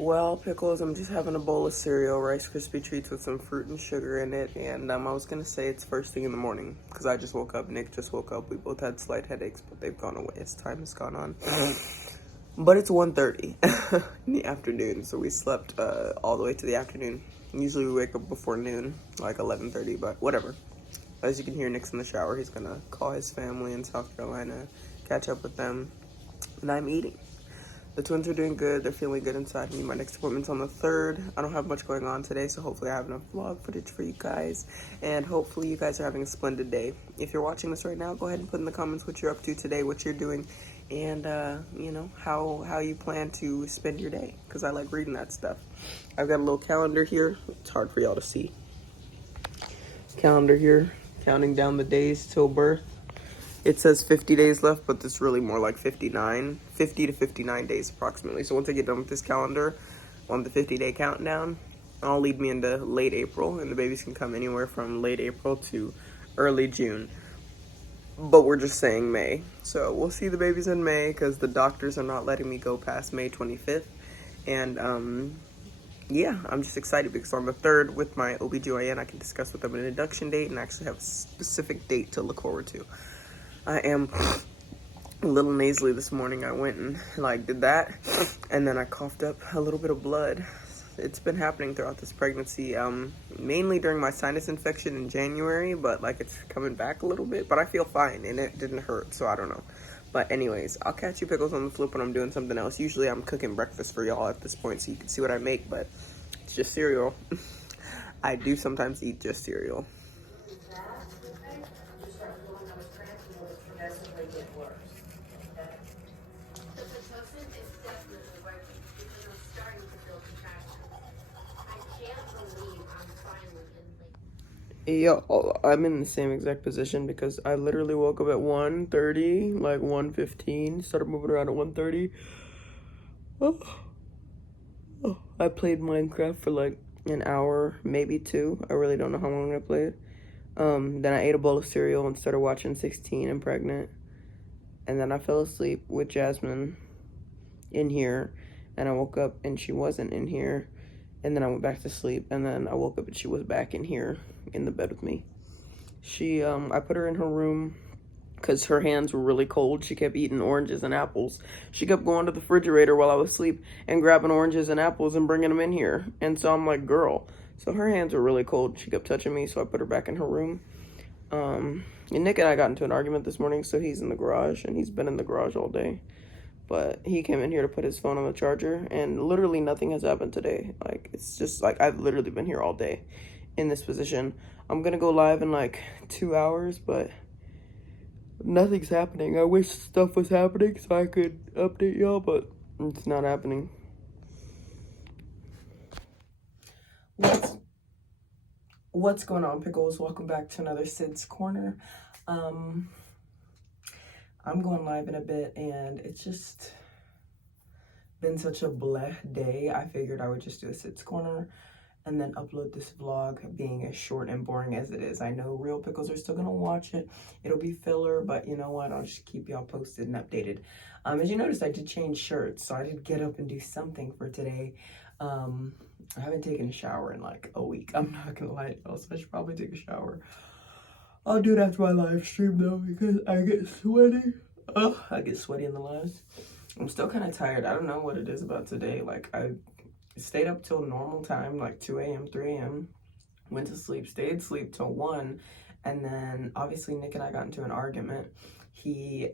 Well, pickles, I'm just having a bowl of cereal, Rice Krispie treats with some fruit and sugar in it, and I was gonna say it's first thing in the morning, because I just woke up, Nick just woke up, we both had slight headaches, but they've gone away as time has gone on. But it's 1:30 in the afternoon, so we slept all the way to the afternoon. Usually we wake up before noon, like 11:30, but whatever. As you can hear, Nick's in the shower. He's gonna call his family in South Carolina, catch up with them, and I'm eating. The twins are doing good. They're feeling good inside me. My next appointment's on the 3rd. I don't have much going on today, so hopefully I have enough vlog footage for you guys. And hopefully you guys are having a splendid day. If you're watching this right now, go ahead and put in the comments what you're up to today, what you're doing, and, you know, how you plan to spend your day, because I like reading that stuff. I've got a little calendar here. It's hard for y'all to see. Calendar here, counting down the days till birth. It says 50 days left, but it's really more like 50 to 59 days approximately. So once I get done with this calendar on the 50-day countdown, I'll lead me into late April, and the babies can come anywhere from late April to early June. But we're just saying May. So we'll see the babies in May, because the doctors are not letting me go past May 25th. And yeah, I'm just excited because on the 3rd with my OBGYN, I can discuss with them an induction date and actually have a specific date to look forward to. I am a little nasally this morning. I went and did that, and then I coughed up a little bit of blood. It's been happening throughout this pregnancy, mainly during my sinus infection in January, but it's coming back a little bit, but I feel fine and it didn't hurt, so I don't know. But anyways, I'll catch you pickles on the flip when I'm doing something else. Usually I'm cooking breakfast for y'all at this point so you can see what I make, but it's just cereal. I do sometimes eat just cereal. Yo, I'm in the same exact position because I literally woke up at 1:30, 1:15, started moving around at 1:30. Oh. I played Minecraft for an hour, maybe 2. I really don't know how long I played. Then I ate a bowl of cereal and started watching 16 and Pregnant. And then I fell asleep with Jasmine in here, and I woke up and she wasn't in here. And then I went back to sleep, and then I woke up and she was back in here in the bed with me. I put her in her room because her hands were really cold. She kept eating oranges and apples. She kept going to the refrigerator while I was asleep and grabbing oranges and apples and bringing them in here. And so I'm like, girl. So her hands were really cold. She kept touching me, so I put her back in her room. And Nick and I got into an argument this morning, so he's in the garage, and he's been in the garage all day. But he came in here to put his phone on the charger, and literally nothing has happened today. It's just I've literally been here all day in this position. I'm gonna go live in 2 hours, but nothing's happening. I wish stuff was happening so I could update y'all, but it's not happening. What's going on, pickles? Welcome back to another Sid's Corner. I'm going live in a bit, and it's just been such a bleh day. I figured I would just do a Sid's Corner and then upload this vlog, being as short and boring as it is. I know real pickles are still gonna watch it. It'll be filler, but you know what? I'll just keep y'all posted and updated. As you noticed, I did change shirts, so I did get up and do something for today. I haven't taken a shower in a week. I'm not gonna lie to y'all, so I should probably take a shower. I'll do it after my live stream though, because I get sweaty. I get sweaty in the lives. I'm still kind of tired. I don't know what it is about today. I stayed up till normal time, 2 a.m., 3 a.m. Went to sleep, stayed asleep till 1. And then obviously Nick and I got into an argument. He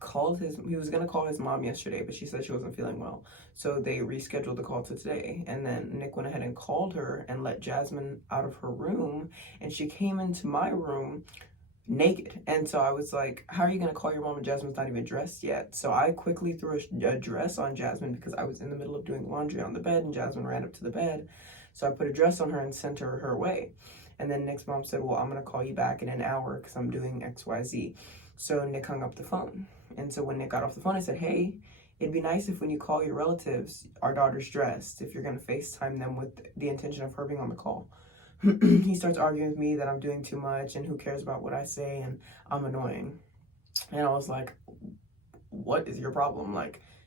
was going to call his mom yesterday, but she said she wasn't feeling well. So they rescheduled the call to today. And then Nick went ahead and called her and let Jasmine out of her room. And she came into my room naked. And so I was like, how are you going to call your mom and Jasmine's not even dressed yet? So I quickly threw a dress on Jasmine because I was in the middle of doing laundry on the bed and Jasmine ran up to the bed. So I put a dress on her and sent her way. And then Nick's mom said, well, I'm going to call you back in an hour because I'm doing XYZ. So Nick hung up the phone. And so when Nick got off the phone, I said, hey, it'd be nice if when you call your relatives, our daughter's dressed, if you're going to FaceTime them with the intention of her being on the call. He starts arguing with me that I'm doing too much and who cares about what I say and I'm annoying. And I was like, what is your problem?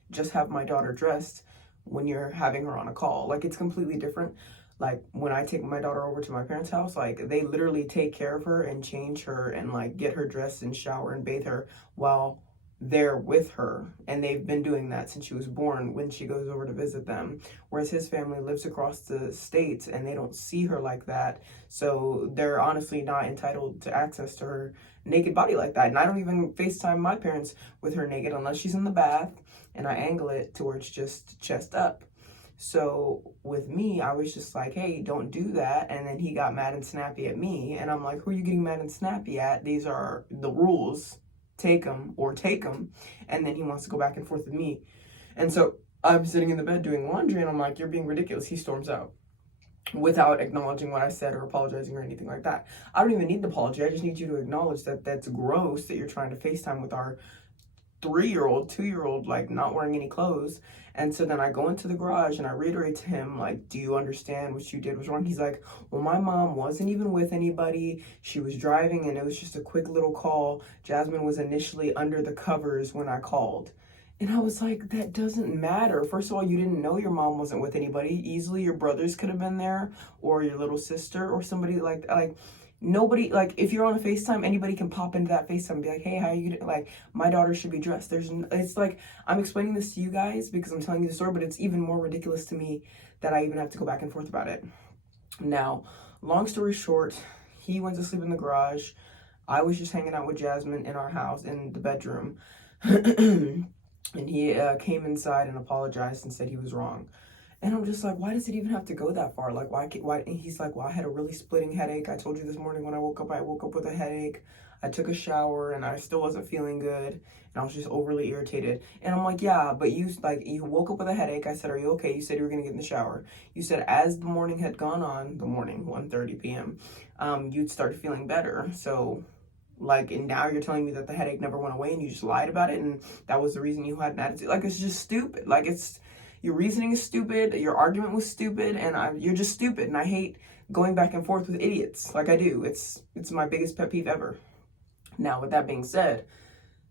Just have my daughter dressed when you're having her on a call. Like, it's completely different. Like, when I take my daughter over to my parents' house, like, they literally take care of her and change her and, like, get her dressed and shower and bathe her while they're with her. And they've been doing that since she was born when she goes over to visit them. Whereas his family lives across the states and they don't see her like that. So they're honestly not entitled to access to her naked body like that. And I don't even FaceTime my parents with her naked unless she's in the bath and I angle it to where it's just chest up. So with me, I was just like, hey, don't do that. And then he got mad and snappy at me. And I'm like, who are you getting mad and snappy at? These are the rules. Take them or take them. And then he wants to go back and forth with me. And so I'm sitting in the bed doing laundry and I'm like, you're being ridiculous. He storms out without acknowledging what I said or apologizing or anything like that. I don't even need the apology. I just need you to acknowledge that that's gross that you're trying to FaceTime with our 3-year-old, 2-year-old, like, not wearing any clothes. And so then I go into the garage and I reiterate to him, like, do you understand what you did was wrong? He's like, well, my mom wasn't even with anybody. She was driving and it was just a quick little call. Jasmine was initially under the covers when I called. And I was like, that doesn't matter. First of all, you didn't know your mom wasn't with anybody. Easily your brothers could have been there or your little sister or somebody like that. Like, nobody, like, if you're on a FaceTime, anybody can pop into that FaceTime and be like, hey, how are you doing? Like, my daughter should be dressed. It's like, I'm explaining this to you guys because I'm telling you the story, but it's even more ridiculous to me that I even have to go back and forth about it. Now, long story short, he went to sleep in the garage. I was just hanging out with Jasmine in our house in the bedroom. And he came inside and apologized and said he was wrong. And I'm just like, why does it even have to go that far? Like, why? And he's like, well, I had a really splitting headache. I told you this morning when I woke up with a headache. I took a shower and I still wasn't feeling good. And I was just overly irritated. And I'm like, yeah, but you woke up with a headache. I said, are you okay? You said you were going to get in the shower. You said as the morning had gone on, 1:30 p.m., you'd start feeling better. So, like, and now you're telling me that the headache never went away and you just lied about it and that was the reason you had an attitude. Like, it's just stupid. Like, your reasoning is stupid, your argument was stupid, and you're just stupid. And I hate going back and forth with idiots like I do. It's my biggest pet peeve ever. Now, with that being said,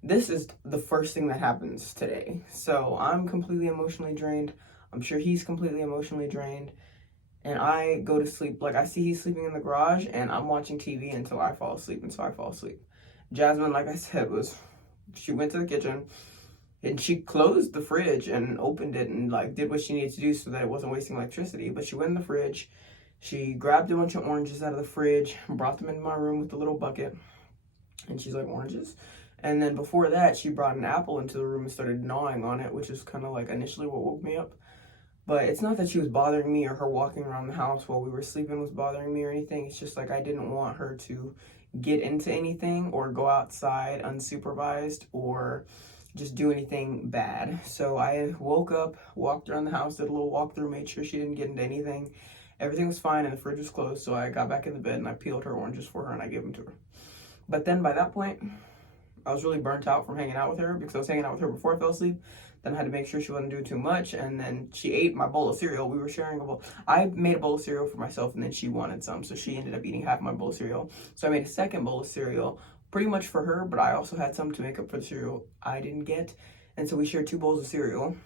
this is the first thing that happens today. So I'm completely emotionally drained. I'm sure he's completely emotionally drained. And I go to sleep, like, I see he's sleeping in the garage, and I'm watching TV until I fall asleep. Jasmine, like I said, she went to the kitchen, and she closed the fridge and opened it and, like, did what she needed to do so that it wasn't wasting electricity. But she went in the fridge, she grabbed a bunch of oranges out of the fridge, brought them into my room with a little bucket, and she's like, oranges? And then before that, she brought an apple into the room and started gnawing on it, which is kind of, like, initially what woke me up. But it's not that she was bothering me or her walking around the house while we were sleeping was bothering me or anything. It's just, like, I didn't want her to get into anything or go outside unsupervised or just do anything bad. So I woke up, walked around the house, did a little walkthrough, made sure she didn't get into anything. Everything was fine and the fridge was closed. So I got back in the bed and I peeled her oranges for her and I gave them to her. But then by that point, I was really burnt out from hanging out with her because I was hanging out with her before I fell asleep. Then I had to make sure she wasn't doing too much. And then she ate my bowl of cereal. We were sharing a bowl. I made a bowl of cereal for myself and then she wanted some. So she ended up eating half my bowl of cereal. So I made a second bowl of cereal pretty much for her, but I also had some to make up for the cereal I didn't get. And so we shared 2 bowls of cereal.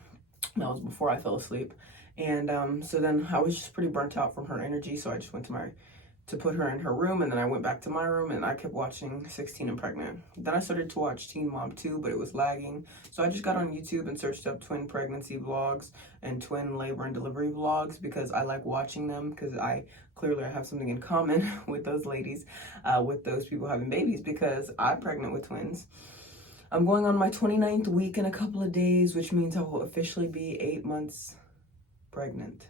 That was before I fell asleep. And so then I was just pretty burnt out from her energy. So I just went to put her in her room, and then I went back to my room and I kept watching 16 and Pregnant. Then I started to watch Teen Mom 2, but it was lagging. So I just got on YouTube and searched up twin pregnancy vlogs and twin labor and delivery vlogs because I like watching them because I have something in common with those ladies, with those people having babies because I'm pregnant with twins. I'm going on my 29th week in a couple of days, which means I will officially be 8 months pregnant.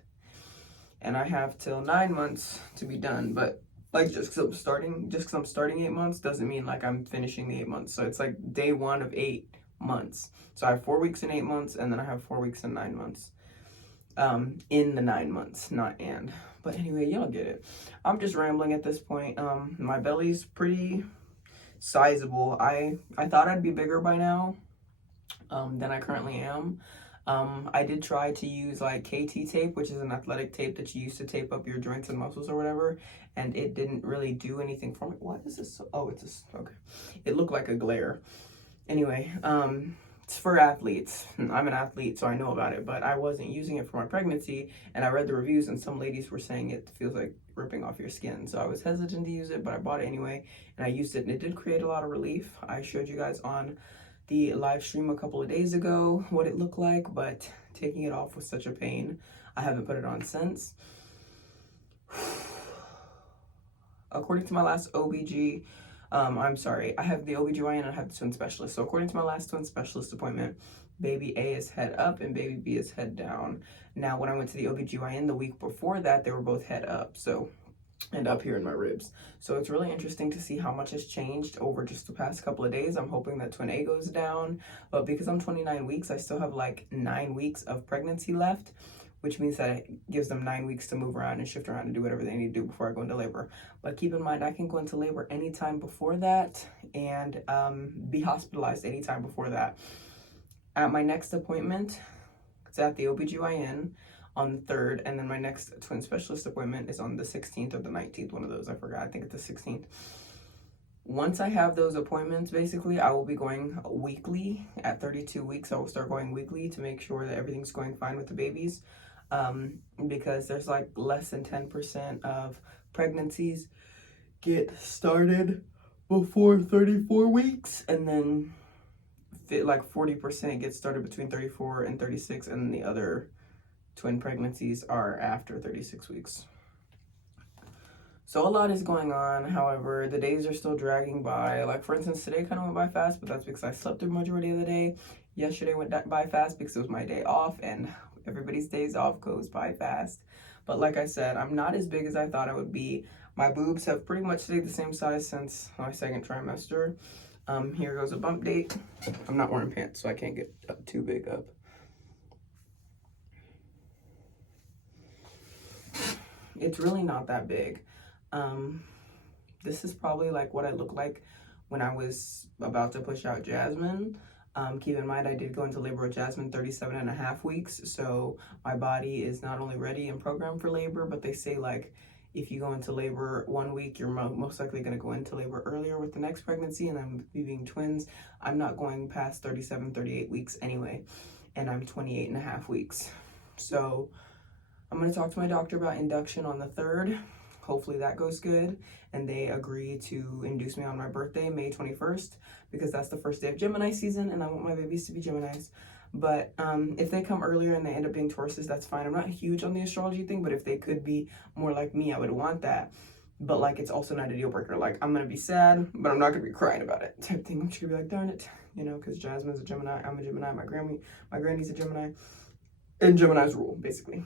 And I have till 9 months to be done, but like just because I'm starting 8 months doesn't mean like I'm finishing the 8 months. So it's like day 1 of 8 months. So I have 4 weeks and 8 months, and then I have 4 weeks and 9 months. In the 9 months, not and. But anyway, y'all get it. I'm just rambling at this point. My belly's pretty sizable. I thought I'd be bigger by now than I currently am. I did try to use like KT tape, which is an athletic tape that you use to tape up your joints and muscles or whatever, and it didn't really do anything for me. Why is this so, oh, it's okay. It looked like a glare. Anyway, it's for athletes. I'm an athlete, so I know about it, but I wasn't using it for my pregnancy, and I read the reviews, and some ladies were saying it feels like ripping off your skin. So I was hesitant to use it, but I bought it anyway, and I used it, and it did create a lot of relief. I showed you guys on the live stream a couple of days ago what it looked like, but taking it off was such a pain. I haven't put it on since. According to my last OBG, I'm sorry, I have the OBGYN and I have the twin specialist. So according to my last twin specialist appointment, baby A is head up and baby B is head down. Now, when I went to the OBGYN the week before that, they were both head up, and up here in my ribs. So it's really interesting to see how much has changed over just the past couple of days. I'm hoping that twin A goes down, but because I'm 29 weeks, I still have like 9 weeks of pregnancy left, which means that it gives them 9 weeks to move around and shift around and do whatever they need to do before I go into labor. But keep in mind, I can go into labor anytime before that and be hospitalized anytime before that. At my next appointment, it's at the OBGYN on the 3rd, and then my next twin specialist appointment is on the 16th or the 19th, one of those, I forgot, I think it's the 16th. Once I have those appointments, basically, I will be going weekly. At 32 weeks, I will start going weekly to make sure that everything's going fine with the babies. Because there's like less than 10% of pregnancies get started before 34 weeks, and then like 40% get started between 34 and 36, and then the other twin pregnancies are after 36 weeks. So a lot is going on. However, the days are still dragging by. Like, for instance, today kind of went by fast, but that's because I slept the majority of the day. Yesterday went by fast because it was my day off, and everybody's days off goes by fast. But like I said, I'm not as big as I thought I would be. My boobs have pretty much stayed the same size since my second trimester. Here goes a bump date. I'm not wearing pants, so I can't get too big up. It's really not that big. This is probably like what I looked like when I was about to push out Jasmine. Keep in mind, I did go into labor with Jasmine 37.5 weeks, so my body is not only ready and programmed for labor, but they say like if you go into labor 1 week, you're most likely going to go into labor earlier with the next pregnancy, and I'm being twins. I'm not going past 37, 38 weeks anyway, and I'm 28.5 weeks. So I'm going to talk to my doctor about induction on the 3rd. Hopefully that goes good, and they agree to induce me on my birthday, May 21st, because that's the first day of Gemini season, and I want my babies to be Geminis. But if they come earlier and they end up being Tauruses, that's fine. I'm not huge on the astrology thing, but if they could be more like me, I would want that. But like, it's also not a deal breaker. Like, I'm gonna be sad, but I'm not gonna be crying about it type thing. I'm just gonna be like, darn it, you know, because Jasmine's a Gemini, I'm a Gemini, my granny's a Gemini, and Geminis rule, basically.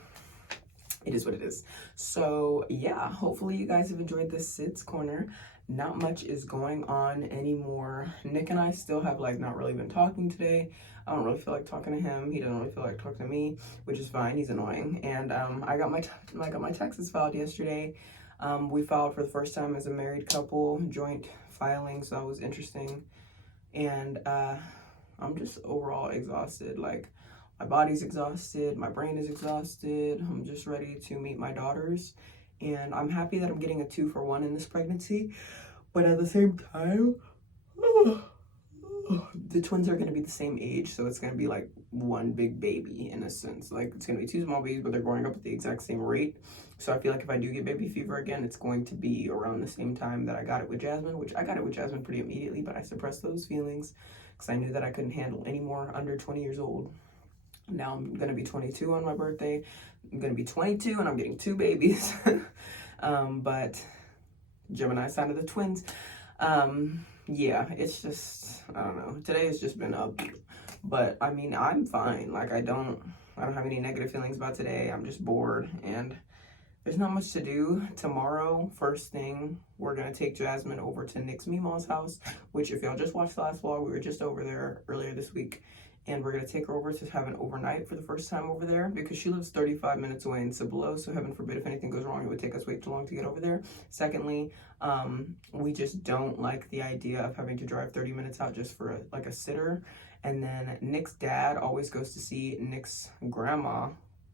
It is what it is. So yeah, hopefully you guys have enjoyed this Sid's Corner. Not much is going on anymore. Nick and I still have like not really been talking today. I don't really feel like talking to him. He doesn't really feel like talking to me, which is fine. He's annoying. And I got my taxes filed yesterday. We filed for the first time as a married couple, joint filing, so that was interesting. And I'm just overall exhausted. Like, my body's exhausted, my brain is exhausted. I'm just ready to meet my daughters. And I'm happy that I'm getting a 2-for-1 in this pregnancy. But at the same time, the twins are going to be the same age, so it's going to be like one big baby in a sense. Like, it's going to be 2 small babies, but they're growing up at the exact same rate. So I feel like if I do get baby fever again, it's going to be around the same time that I got it with Jasmine, which I got it with Jasmine pretty immediately, but I suppressed those feelings because I knew that I couldn't handle any more under 20 years old. Now I'm going to be 22 on my birthday. I'm going to be 22 and I'm getting 2 babies. But Gemini sign of the twins. Yeah, it's just, I don't know. Today has just been up. But I mean, I'm fine. Like, I don't have any negative feelings about today. I'm just bored and there's not much to do. Tomorrow, first thing, we're going to take Jasmine over to Nick's Meemaw's house, which if y'all just watched the last vlog, we were just over there earlier this week. And we're going to take her over to have an overnight for the first time over there because she lives 35 minutes away in Cibolo. So heaven forbid if anything goes wrong, it would take us way too long to get over there. Secondly, we just don't like the idea of having to drive 30 minutes out just for like a sitter. And then Nick's dad always goes to see Nick's grandma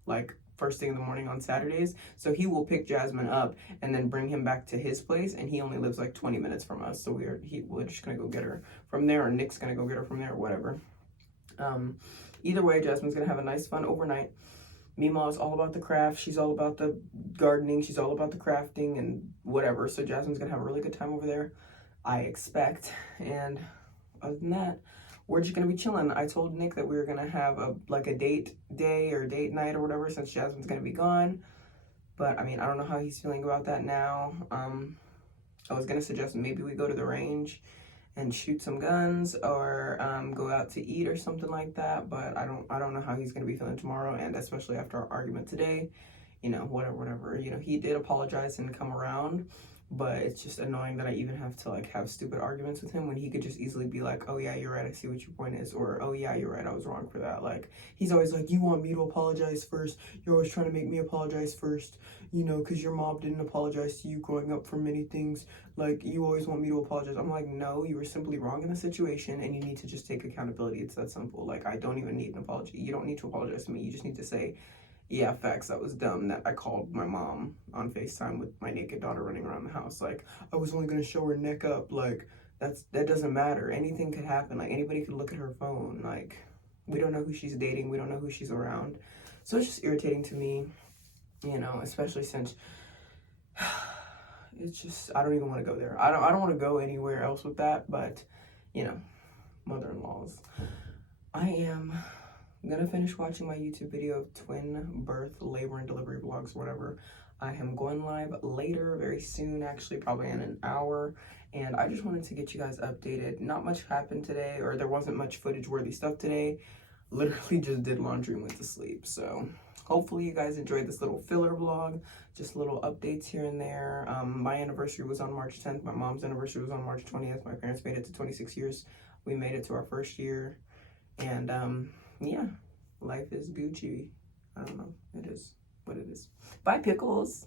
like first thing in the morning on Saturdays. So he will pick Jasmine up and then bring him back to his place. And he only lives like 20 minutes from us. So we're just going to go get her from there, or Nick's going to go get her from there, or whatever. Either way, Jasmine's gonna have a nice fun overnight. Mima is all about the craft. She's all about the gardening. She's all about the crafting and whatever. So Jasmine's gonna have a really good time over there, I expect. And other than that, we're just gonna be chilling. I told Nick that we were gonna have a date day or date night or whatever, since Jasmine's gonna be gone. But I mean, I don't know how he's feeling about that now. I was gonna suggest maybe we go to the range and shoot some guns, or go out to eat or something like that. But I don't know how he's gonna be feeling tomorrow, and especially after our argument today. You know, whatever. You know, he did apologize and come around, but it's just annoying that I even have to like have stupid arguments with him when he could just easily be like, oh yeah, you're right, I see what your point is, or oh yeah, you're right, I was wrong for that. Like, he's always like, you want me to apologize first, you're always trying to make me apologize first, you know, because your mom didn't apologize to you growing up for many things, like you always want me to apologize. I'm like, no, you were simply wrong in the situation and you need to just take accountability. It's that simple. Like, I don't even need an apology. You don't need to apologize to me. You just need to say, yeah, facts, that was dumb that I called my mom on FaceTime with my naked daughter running around the house. Like, I was only gonna show her neck up. Like, that doesn't matter. Anything could happen. Like, anybody could look at her phone. Like, we don't know who she's dating. We don't know who she's around. So it's just irritating to me, you know, especially since it's just, I don't even want to go there. I don't want to go anywhere else with that, but, you know, mother-in-laws. I am gonna finish watching my YouTube video of twin birth, labor, and delivery vlogs, whatever. I am going live later, very soon, actually, probably in an hour. And I just wanted to get you guys updated. Not much happened today, or there wasn't much footage-worthy stuff today. Literally just did laundry and went to sleep. So hopefully you guys enjoyed this little filler vlog, just little updates here and there. My anniversary was on March 10th. My mom's anniversary was on March 20th. My parents made it to 26 years. We made it to our first year. And yeah, life is Gucci. I don't know. It is what it is. Bye, pickles.